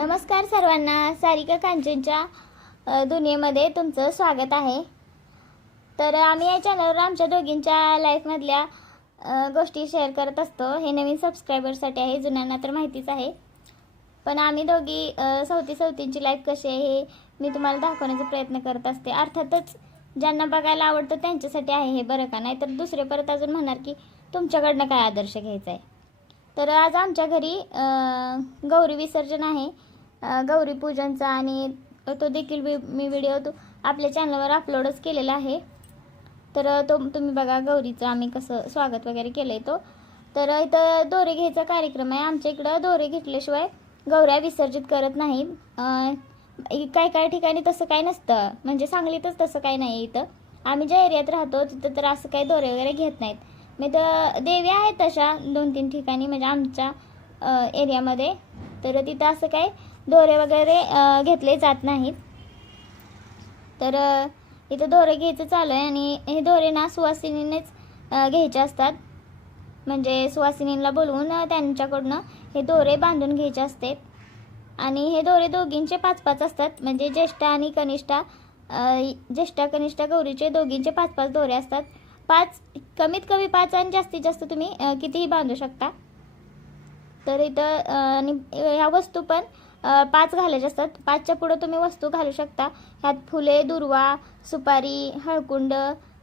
नमस्कार सर्वांना सारिका कांचनच्या दुनियेमध्ये तुमचं स्वागत आहे. तर आम्ही या चॅनलवर आमच्या दोघींच्या लाईफमधल्या गोष्टी शेअर करत असतो. हे नवीन सबस्क्रायबरसाठी आहे जुन्यांना तर माहितीच आहे. पण आम्ही दोघी सवती सवतींची लाईफ कशी आहे हे मी तुम्हाला दाखवण्याचा प्रयत्न करत असते. अर्थातच ज्यांना बघायला आवडतं त्यांच्यासाठी आहे हे बरं का? नाही तर दुसरे परत अजून म्हणणार की तुमच्याकडनं काय आदर्श घ्यायचा आहे? तर आज आमच्या घरी गौरी विसर्जन आहे. गौरी पूजनचा आणि तो देखील मी मी व्हिडिओ तो आपल्या चॅनलवर अपलोडच केलेला आहे. तर तो तुम्ही बघा गौरीचं आम्ही कसं स्वागत वगैरे केलं आहे तो. तर इथं दोरे घ्यायचा कार्यक्रम आहे. आमच्या इकडं दोरे घेतल्याशिवाय गौऱ्या विसर्जित करत नाही काय काय ठिकाणी तसं काय नसतं. म्हणजे सांगलीतच तसं काय नाही इथं. आम्ही ज्या एरियात राहतो तिथं तर असं काही दोरे वगैरे घेत नाहीत. मी तर देवी आहेत तशा दोन तीन ठिकाणी म्हणजे आमच्या एरियामध्ये. तर तिथं असं काय दोरे वगैरे घेतले जात नाहीत. तर इथं दोरे घ्यायचं चालू आहे आणि हे दोरे ना सुवासिनीनेच घ्यायचे असतात. म्हणजे सुवासिनींना बोलवून त्यांच्याकडनं हे दोरे बांधून घ्यायचे असते. आणि हे दोरे दोघींचे पाच पाच असतात. म्हणजे ज्येष्ठा आणि कनिष्ठा ज्येष्ठा कनिष्ठा गौरीचे दोघींचे पाच पाच दोरे असतात. पाच कमीत कमी पाच आणि जास्तीत जास्त तुम्ही कितीही बांधू शकता. तर इथं आणि ह्या वस्तू पण पाच घालायचे असतात. पाचच्या पुढं तुम्ही वस्तू घालू शकता. ह्यात फुले दुर्वा सुपारी हळकुंड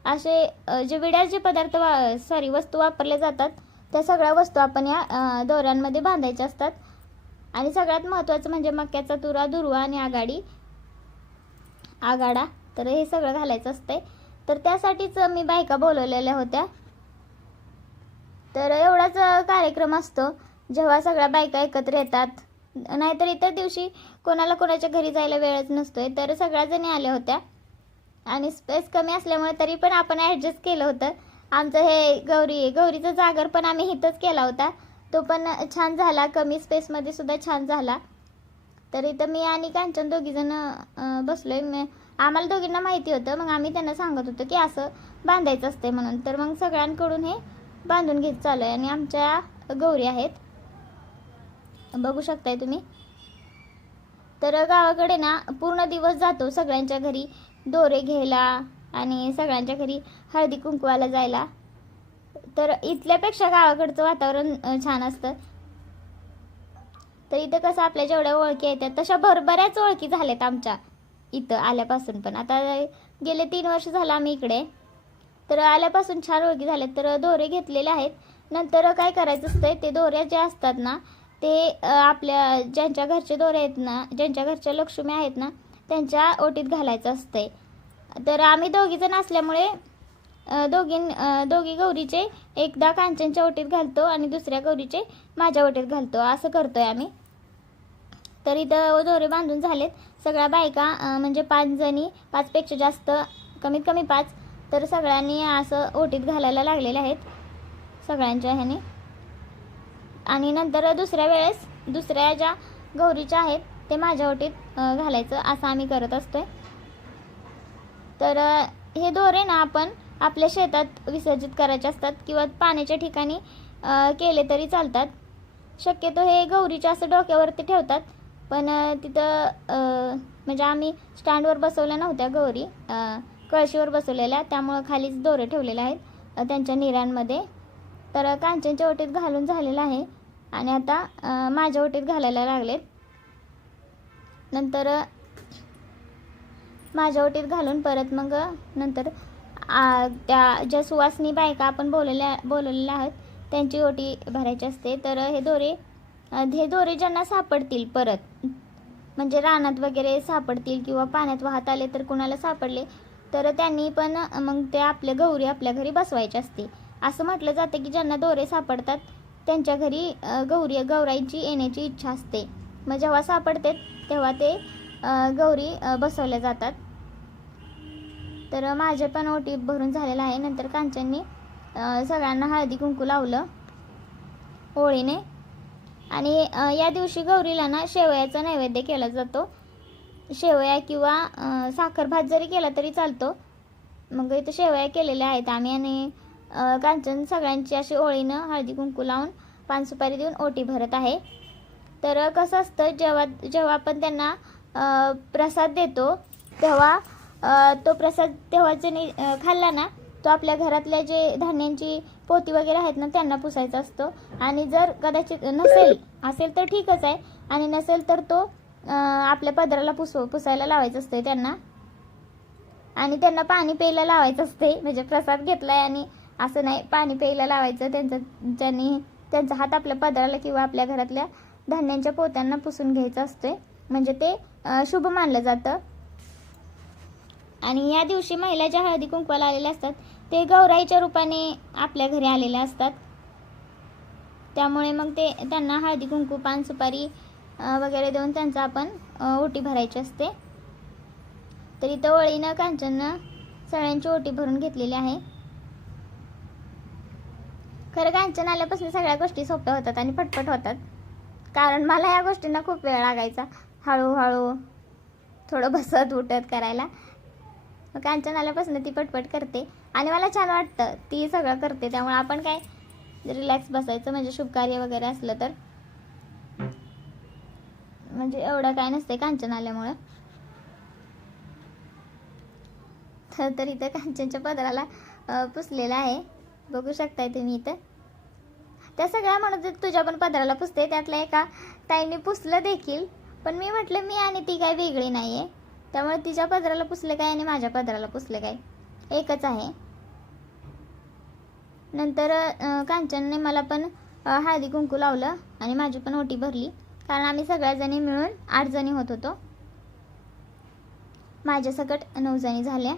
असे जे विड्यार जे पदार्थ वा सॉरी वस्तू वापरले जातात त्या सगळ्या वस्तू आपण या दोऱ्यांमध्ये बांधायच्या असतात. आणि सगळ्यात महत्त्वाचं म्हणजे मक्याचा तुरा दुर्वा आणि आघाडी आगाडा तर हे सगळं घालायचं असतंय. तर त्यासाठीच मी बायका बोलवलेल्या होत्या. तर एवढाच कार्यक्रम असतो. जेव्हा सगळ्या बायका एकत्र येतात नाहीतर इतर दिवशी कोणाला कोणाच्या घरी जायला वेळच नसतोय. तर सगळ्याजणी आल्या होत्या. आणि स्पेस कमी असल्यामुळे तरी पण आपण ॲडजस्ट केलं होतं. आमचं हे गौरी गौरीचं जागर पण आम्ही इथंच केला होता. तो पण छान झाला. कमी स्पेसमध्ये सुद्धा छान झाला. तर इथं मी आणि कांचन दोघीजण बसलो बसलोय. मी आम्हाला दोघींना माहिती होतं. मग आम्ही त्यांना सांगत होतो की असं बांधायचं असते म्हणून. तर मग सगळ्यांकडून हे बांधून घेत चालू आहे. आणि आमच्या गौरी आहेत. बघू शकताय तुम्ही. तर गावाकडे ना पूर्ण दिवस जातो सगळ्यांच्या घरी. दोरे घ्यायला आणि सगळ्यांच्या घरी हळदी कुंकवाला जायला. तर इथल्यापेक्षा गावाकडचं वातावरण छान असतं. तर इथं कसं आपल्या जेवढ्या ओळखी येतात तशा भर बऱ्याच ओळखी झाल्यात आमच्या इथं आल्यापासून पण. आता गेले तीन वर्ष झालं आम्ही इकडे. तर आल्यापासून छान ओळखी झाल्यात. तर दोरे घेतलेले आहेत. नंतर काय करायचं असतंय ते दोऱ्या ज्या असतात ना ते आपल्या ज्यांच्या घरचे दोरे आहेत ना ज्यांच्या घरच्या लक्ष्मी आहेत ना त्यांच्या ओटीत घालायचं असतंय. तर आम्ही दोघीजण असल्यामुळे दोघी दोघीं दोघी गौरीचे एकदा कांचनच्या ओटीत घालतो आणि दुसऱ्या गौरीचे माझ्या ओटीत घालतो. असं करतोय आम्ही. तर इथं दोरे बांधून झालेत. सगळ्या बायका म्हणजे पाच जणी पाचपेक्षा जास्त कमीत कमी पाच तर सगळ्यांनी असं ओटीत घालायला लागलेले आहेत. सगळ्यांच्या ह्याने. आणि नंतर दुसऱ्या वेळेस दुसऱ्या ज्या गौरीच्या आहेत ते माझ्या ओटीत घालायचं असं आम्ही करत असतोय. तर हे दोरे ना आपण आपल्या शेतात विसर्जित करायचे असतात किंवा पाण्याच्या ठिकाणी केले तरी चालतात. शक्यतो हे गौरीच्या असं डोक्यावरती ठेवतात. पण तिथं म्हणजे आम्ही स्टँडवर बसवल्या नव्हत्या गौरी कळशीवर बसवलेल्या त्यामुळं खालीच दोरे ठेवलेले आहेत त्यांच्या निरांमध्ये. तर कांचनच्या ओटीत घालून झालेलं आहे. आणि आता माझ्या ओटीत घालायला लागलेत. नंतर माझ्या ओटीत घालून परत मग नंतर त्या ज्या सुवासनी बायका आपण बोललेल्या बोलवलेल्या आहेत त्यांची ओटी भरायची असते. तर हे दोरे हे दोरे ज्यांना सापडतील परत म्हणजे रानात वगैरे सापडतील किंवा पाण्यात वाहत आले तर कुणाला सापडले तर त्यांनी पण मग ते आपल्या गौरी आपल्या घरी बसवायचे असते. असं म्हटलं जातं की ज्यांना दोरे सापडतात त्यांच्या घरी गौरी गौराईची येण्याची इच्छा असते. मग जेव्हा सापडते तेव्हा ते गौरी बसवल्या जातात. तर माझे पण ओटी भरून झालेलं आहे. नंतर कांचननी सगळ्यांना हळदी कुंकू लावलं होळीने. आणि या दिवशी गौरीला ना शेवयाचा नैवेद्य केला जातो. शेवया किंवा साखर भात जरी केला तरी चालतो. मग इथं शेवया केलेल्या आहेत आम्ही आणि कांचन सगळ्यांची अशी ओळीनं हळदी कुंकू लावून पान सुपारी देऊन ओटी भरत आहे. तर कसं असतं जेव्हा जेव्हा आपण त्यांना प्रसाद देतो तेव्हा तो प्रसाद तेव्हा ज्याने खाल्ला ना तो आपल्या घरातल्या जे धान्यांची पोती वगैरे आहेत ना त्यांना पुसायचा असतो. आणि जर कदाचित नसेल असेल तर ठीकच आहे. आणि नसेल तर तो आपल्या पदराला पुसव पुसायला लावायचं असतोय त्यांना. आणि त्यांना पाणी प्यायला लावायचं असते म्हणजे प्रसाद घेतलाय आणि असं नाही. पाणी प्यायला लावायचं त्यांचं ज्यांनी त्यांचा हात आपल्या पदराला किंवा आपल्या घरातल्या धान्यांच्या पोत्यांना पुसून घ्यायचा असतोय. म्हणजे ते शुभ मानलं जातं. आणि या दिवशी महिला ज्या हळदी कुंकवाला आलेल्या असतात ते गौराईच्या रूपाने आपल्या घरी आलेल्या असतात. त्यामुळे मग ते त्यांना हळदी कुंकू पान सुपारी वगैरे देऊन त्यांचा आपण ओटी भरायची असते. तर इथं ओळीनं कांचननं सगळ्यांची ओटी भरून घेतलेली आहे. खरं कांचन आल्यापासून सगळ्या गोष्टी सोप्या होतात आणि पटपट होतात. कारण मला या गोष्टींना खूप वेळ लागायचा हळूहळू थोडं बसत उठत करायला. मग कांचन आल्यापासून ती पटपट करते. आणि मला छान वाटतं ती सगळं करते. त्यामुळे आपण काय रिलॅक्स बसायचं म्हणजे शुभकार्य वगैरे असलं तर. म्हणजे एवढं काय नसते कांचन आल्यामुळं तर इथं कांचनच्या पदराला पुसलेलं आहे. बघू शकताय तुम्ही इथं. त्या सगळ्या म्हणत तुझ्या पण पदराला पुसते त्यातल्या एका ताईने पुसलं देखील. पण मी म्हटलं मी आणि ती काय वेगळी नाही आहे त्यामुळे तिच्या पदराला पुसलं काय आणि माझ्या पदराला पुसले काय? एकच आहे. नंतर कांचनने मला पण हळदी कुंकू लावलं आणि माझी पण ओटी भरली. कारण आम्ही सगळ्या जणी मिळून आठ जणी होत होतो. माझ्यासकट नऊ जणी झाल्या.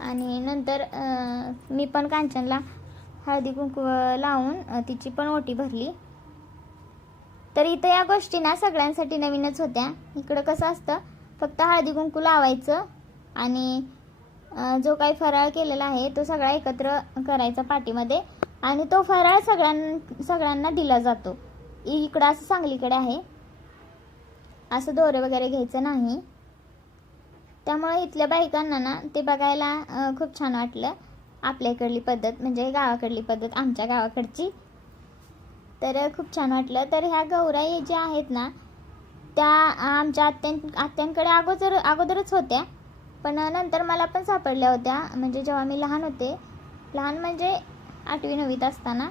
आणि नंतर मी पण कांचनला हळदी कुंकू लावून तिची पण ओटी भरली. तर इथं या गोष्टी ना सगळ्यांसाठी नवीनच होत्या. इकडं कसं असतं फक्त हळदी कुंकू लावायचं आणि जो काही फराळ केलेला आहे तो सगळा एकत्र करायचा पाठीमध्ये आणि तो फराळ सगळ्यां सगळ्यांना दिला जातो. इकडं असं सांगलीकडे आहे. असं दोरे वगैरे घ्यायचं नाही. त्यामुळे इथल्या बायकांना ना ते बघायला खूप छान वाटलं. आपल्या इकडली पद्धत म्हणजे गावाकडली पद्धत आमच्या गावाकडची. तर खूप छान वाटलं. तर ह्या गौराई ज्या आहेत ना त्या आमच्या आत्यां आत्यांकडे अगोदर अगोदरच होत्या. पण नंतर मला पण सापडल्या होत्या. म्हणजे जेव्हा मी लहान होते लहान म्हणजे आठवी नववीत असताना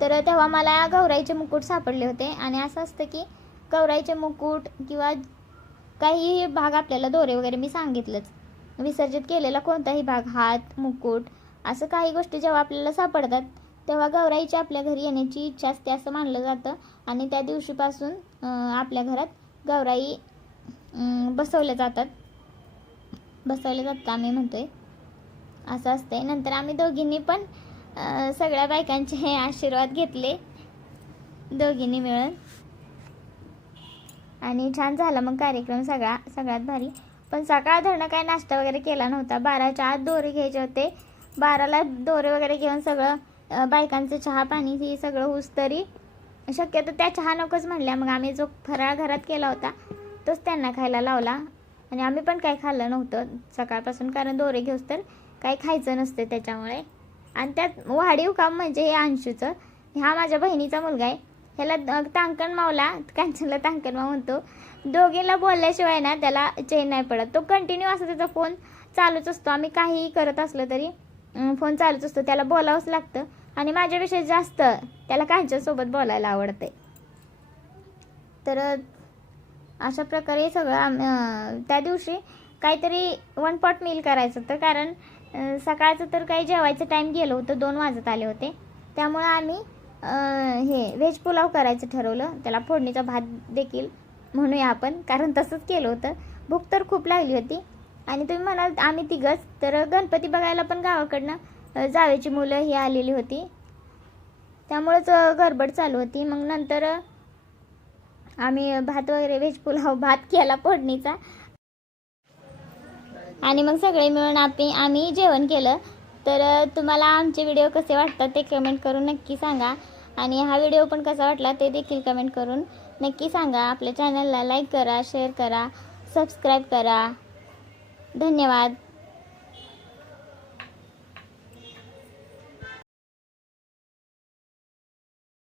तर तेव्हा मला गौराईचे मुकुट सापडले होते. आणि असं असतं की गौराईचे मुकुट किंवा काही भाग आपल्याला दोरे वगैरे मी सांगितलंच. विसर्जित केलेला कोणताही भाग हात मुकुट असं काही गोष्टी जेव्हा आपल्याला सापडतात तेव्हा गौराईची आपल्या घरी येण्याची इच्छा असते असं मानलं जातं. आणि त्या दिवशीपासून आपल्या घरात गौराई बसवल्या जातात. बसवल्या जातात आम्ही म्हणतोय. असं असतंय. नंतर आम्ही दोघींनी पण सगळ्या बायकांचे आशीर्वाद घेतले. दोघींनी मिळून. आणि छान झाला मग कार्यक्रम सगळा सगळ्यात भारी. पण सकाळ धरणं काय नाश्ता वगैरे केला नव्हता. बाराच्या आत दोरे घ्यायचे होते. बाराला दोरे वगैरे घेऊन सगळं बायकांचं चहा पाणी हे सगळं होऊस तरी शक्यतो त्या चहा नकोच म्हणल्या. मग आम्ही जो फराळ घरात केला होता तोच त्यांना खायला लावला. आणि आम्ही पण काही खाल्लं नव्हतं सकाळपासून कारण दोरे घेऊस तर काही खायचं नसते त्याच्यामुळे. आणि त्यात वाढीव काम म्हणजे हे अंशूचं. हा माझ्या बहिणीचा मुलगा आहे. ह्याला तांकण मावला कांचनला तांकण माव म्हणतो. दोघेला बोलल्याशिवाय ना त्याला चेन नाही पडत. तो कंटिन्यू असं त्याचा फोन चालूच असतो. आम्ही काहीही करत असलं तरी फोन चालूच असतो. त्याला बोलावंच लागतं. आणि माझ्यापेक्षा जास्त त्याला कांचनसोबत बोलायला आवडते तर अशा प्रकारे सगळं आम- त्या दिवशी काहीतरी वन पॉट मील करायचं होतं. कारण सकाळचं तर काही जेवायचं टाईम गेलं होतं. दोन वाजत आले होते. त्यामुळं आम्ही हे व्हेज पुलाव करायचं ठरवलं. त्याला फोडणीचा भात देखील म्हणूया आपण. कारण तसंच केलं होतं. भूक तर खूप लागली होती. आणि तुम्ही म्हणाल आम्ही तिघंच. तर गणपती बघायला पण गावाकडनं जावेची मुलं ही आलेली होती. त्यामुळंच गडबड चालू होती. मग नंतर आम्ही भात वगैरे व्हेज पुलाव भात केला फोडणीचा. आणि मग सगळे मिळून आम्ही आम्ही जेवण केलं. तर तुम्हाला आमचे व्हिडिओ कसे वाटतात ते कमेंट करून नक्की सांगा. आणि हा व्हिडिओ पण कसा वाटला ते देखील कमेंट करून नक्की सांगा. आपल्या चॅनलला लाईक करा शेअर करा सबस्क्राईब करा. धन्यवाद.